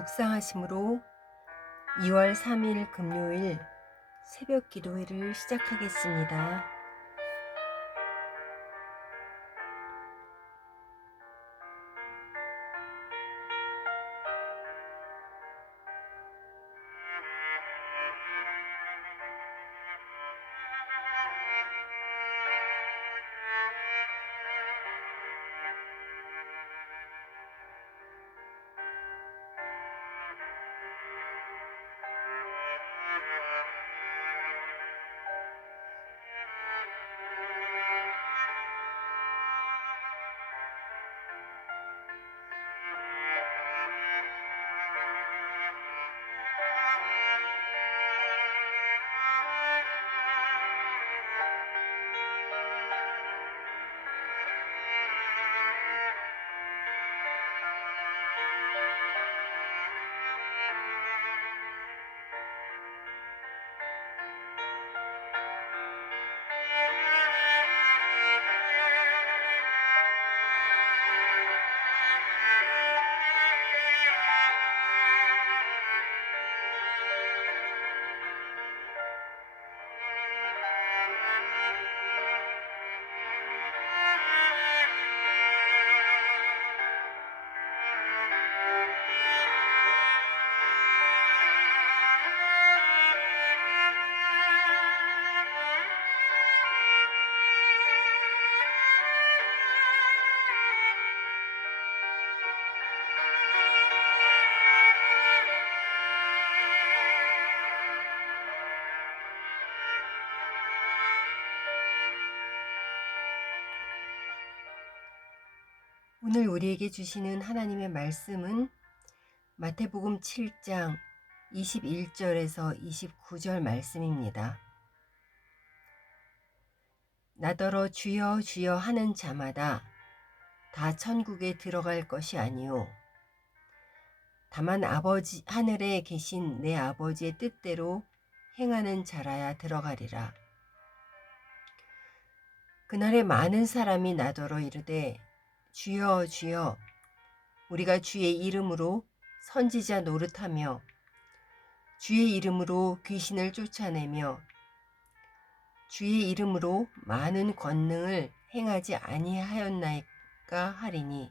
묵상하심으로 2월 3일 금요일 새벽 기도회를 시작하겠습니다. 오늘 우리에게 주시는 하나님의 말씀은 마태복음 7장 21절에서 29절 말씀입니다. 나더러 주여 주여 하는 자마다 다 천국에 들어갈 것이 아니요 다만 아버지 하늘에 계신 내 아버지의 뜻대로 행하는 자라야 들어가리라. 그날에 많은 사람이 나더러 이르되 주여 주여 우리가 주의 이름으로 선지자 노릇하며 주의 이름으로 귀신을 쫓아내며 주의 이름으로 많은 권능을 행하지 아니하였나이까 하리니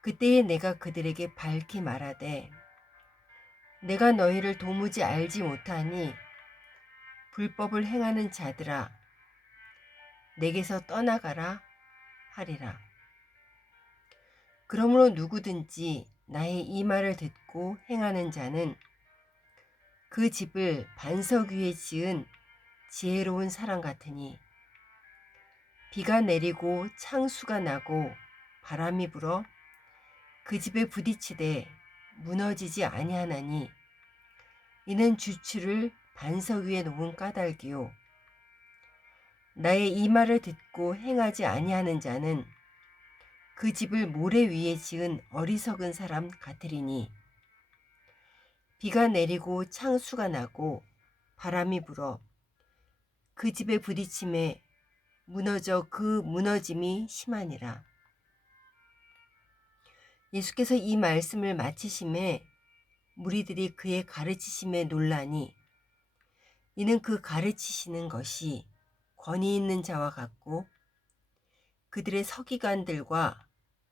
그때에 내가 그들에게 밝히 말하되 내가 너희를 도무지 알지 못하니 불법을 행하는 자들아 내게서 떠나가라 하리라. 그러므로 누구든지 나의 이 말을 듣고 행하는 자는 그 집을 반석 위에 지은 지혜로운 사람 같으니 비가 내리고 창수가 나고 바람이 불어 그 집에 부딪히되 무너지지 아니하나니 이는 주추를 반석 위에 놓은 까닭이요 나의 이 말을 듣고 행하지 아니하는 자는 그 집을 모래 위에 지은 어리석은 사람 같으리니 비가 내리고 창수가 나고 바람이 불어 그 집에 부딪힘에 무너져 그 무너짐이 심하니라. 예수께서 이 말씀을 마치심에 무리들이 그의 가르치심에 놀라니 이는 그 가르치시는 것이 권위 있는 자와 같고 그들의 서기관들과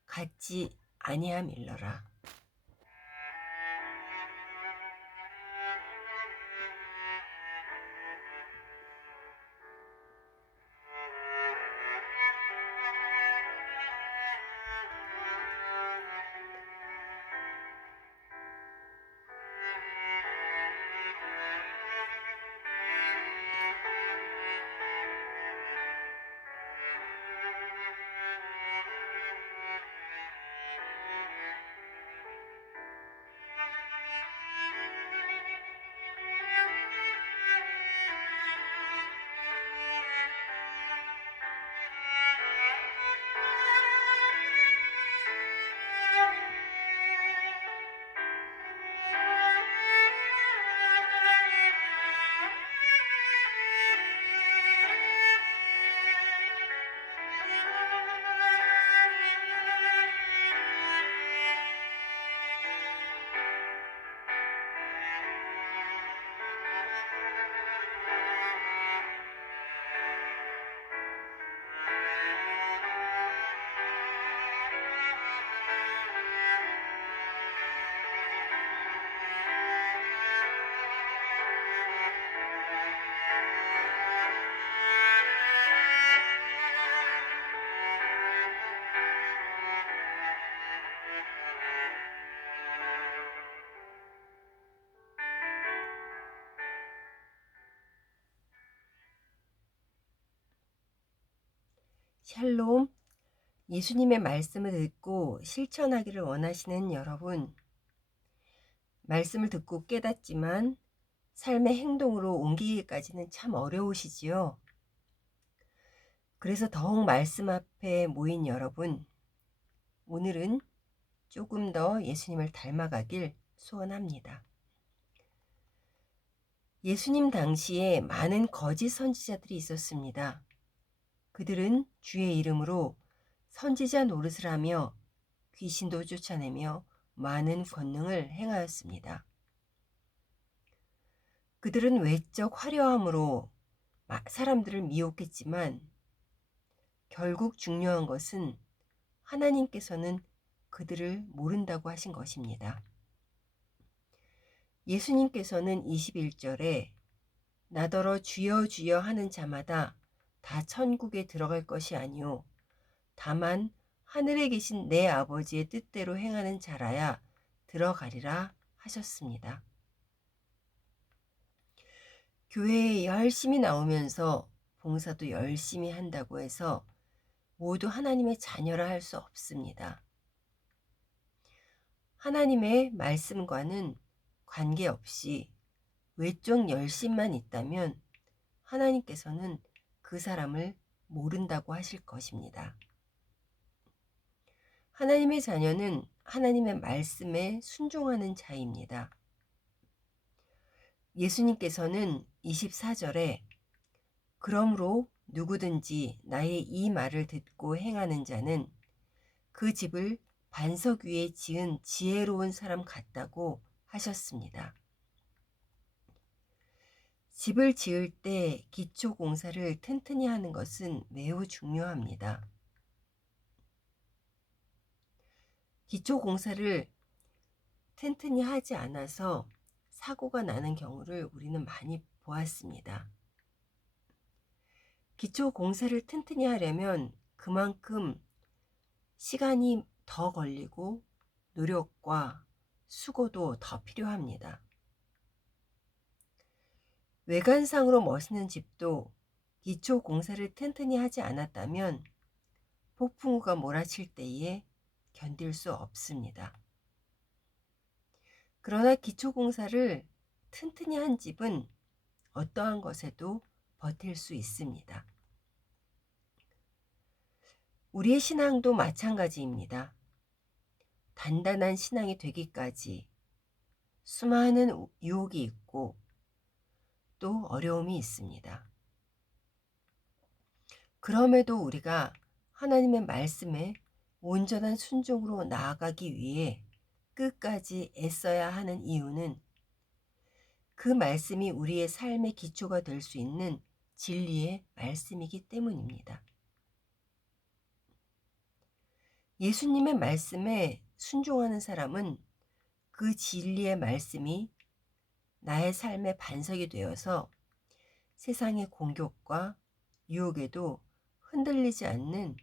같지 아니함일러라. 샬롬, 예수님의 말씀을 듣고 실천하기를 원하시는 여러분, 말씀을 듣고 깨닫지만 삶의 행동으로 옮기기까지는 참 어려우시지요. 그래서 더욱 말씀 앞에 모인 여러분, 오늘은 조금 더 예수님을 닮아가길 소원합니다. 예수님 당시에 많은 거짓 선지자들이 있었습니다. 그들은 주의 이름으로 선지자 노릇을 하며 귀신도 쫓아내며 많은 권능을 행하였습니다. 그들은 외적 화려함으로 사람들을 미혹했지만 결국 중요한 것은 하나님께서는 그들을 모른다고 하신 것입니다. 예수님께서는 21절에 나더러 주여 주여 하는 자마다 다 천국에 들어갈 것이 아니오 다만 하늘에 계신 내 아버지의 뜻대로 행하는 자라야 들어가리라 하셨습니다. 교회에 열심히 나오면서 봉사도 열심히 한다고 해서 모두 하나님의 자녀라 할 수 없습니다. 하나님의 말씀과는 관계없이 외적 열심만 있다면 하나님께서는 그 사람을 모른다고 하실 것입니다. 하나님의 자녀는 하나님의 말씀에 순종하는 자입니다. 예수님께서는 24절에 그러므로 누구든지 나의 이 말을 듣고 행하는 자는 그 집을 반석 위에 지은 지혜로운 사람 같다고 하셨습니다. 집을 지을 때 기초 공사를 튼튼히 하는 것은 매우 중요합니다. 기초 공사를 튼튼히 하지 않아서 사고가 나는 경우를 우리는 많이 보았습니다. 기초 공사를 튼튼히 하려면 그만큼 시간이 더 걸리고 노력과 수고도 더 필요합니다. 외관상으로 멋있는 집도 기초 공사를 튼튼히 하지 않았다면 폭풍우가 몰아칠 때에 견딜 수 없습니다. 그러나 기초 공사를 튼튼히 한 집은 어떠한 것에도 버틸 수 있습니다. 우리의 신앙도 마찬가지입니다. 단단한 신앙이 되기까지 수많은 유혹이 있고 또 어려움이 있습니다. 그럼에도 우리가 하나님의 말씀에 온전한 순종으로 나아가기 위해 끝까지 애써야 하는 이유는 그 말씀이 우리의 삶의 기초가 될 수 있는 진리의 말씀이기 때문입니다. 예수님의 말씀에 순종하는 사람은 그 진리의 말씀이 나의 삶의 반석이 되어서 세상의 공격과 유혹에도 흔들리지 않는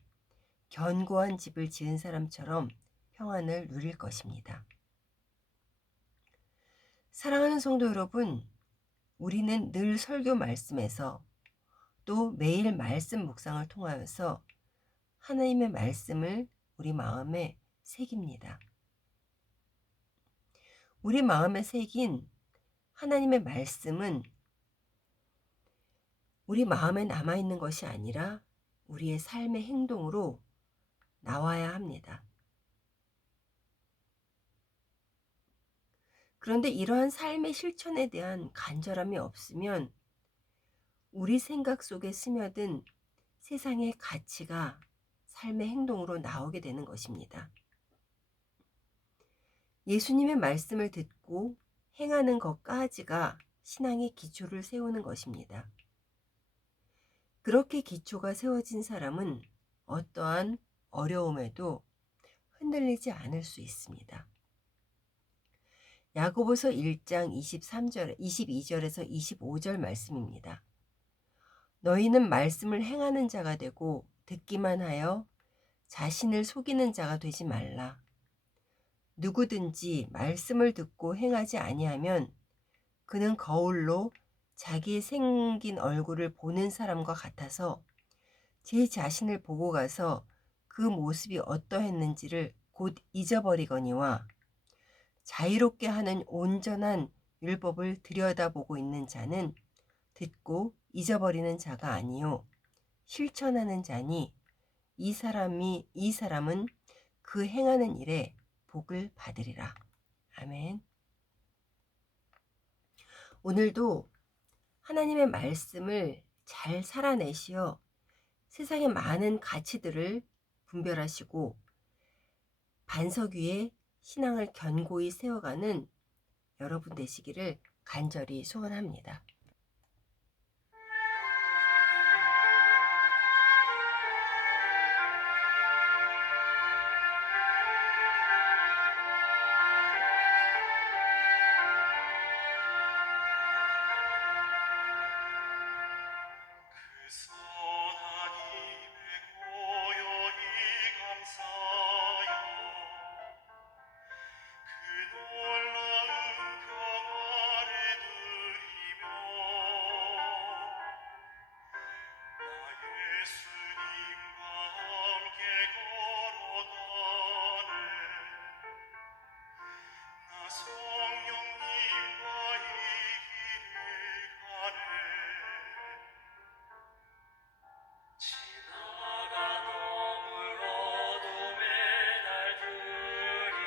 견고한 집을 지은 사람처럼 평안을 누릴 것입니다. 사랑하는 성도 여러분, 우리는 늘 설교 말씀에서 또 매일 말씀 묵상을 통하여서 하나님의 말씀을 우리 마음에 새깁니다. 우리 마음에 새긴 하나님의 말씀은 우리 마음에 남아있는 것이 아니라 우리의 삶의 행동으로 나와야 합니다. 그런데 이러한 삶의 실천에 대한 간절함이 없으면 우리 생각 속에 스며든 세상의 가치가 삶의 행동으로 나오게 되는 것입니다. 예수님의 말씀을 듣고 행하는 것까지가 신앙의 기초를 세우는 것입니다. 그렇게 기초가 세워진 사람은 어떠한 어려움에도 흔들리지 않을 수 있습니다. 야고보서 1장 22절에서 25절 말씀입니다. 너희는 말씀을 행하는 자가 되고 듣기만 하여 자신을 속이는 자가 되지 말라. 누구든지 말씀을 듣고 행하지 아니하면 그는 거울로 자기의 생긴 얼굴을 보는 사람과 같아서 제 자신을 보고 가서 그 모습이 어떠했는지를 곧 잊어버리거니와 자유롭게 하는 온전한 율법을 들여다보고 있는 자는 듣고 잊어버리는 자가 아니요 실천하는 자니 이 사람은 그 행하는 일에 복을 받으리라. 아멘. 오늘도 하나님의 말씀을 잘 살아내시어 세상의 많은 가치들을 분별하시고 반석 위에 신앙을 견고히 세워가는 여러분 되시기를 간절히 소원합니다. 그 선한 입에 고요히 감사하여 그 놀라운 평화를 누리며 나 예수님과 함께 걸어가네 나 성령님과 이 길을 가네 지나간 어물 어둠의 날들이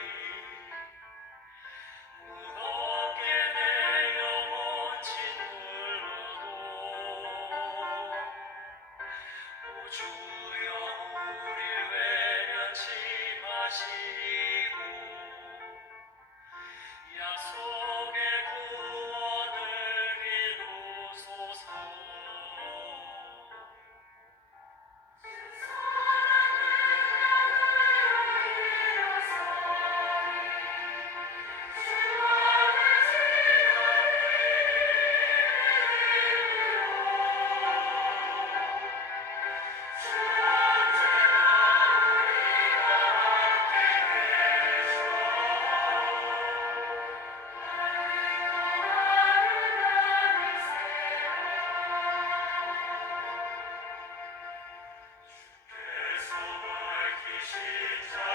무겁게 내 영혼 짓눌러도 오 주여 우릴 외면치 마시고 약속의 구원을 이루소서 주께서 밝히신 자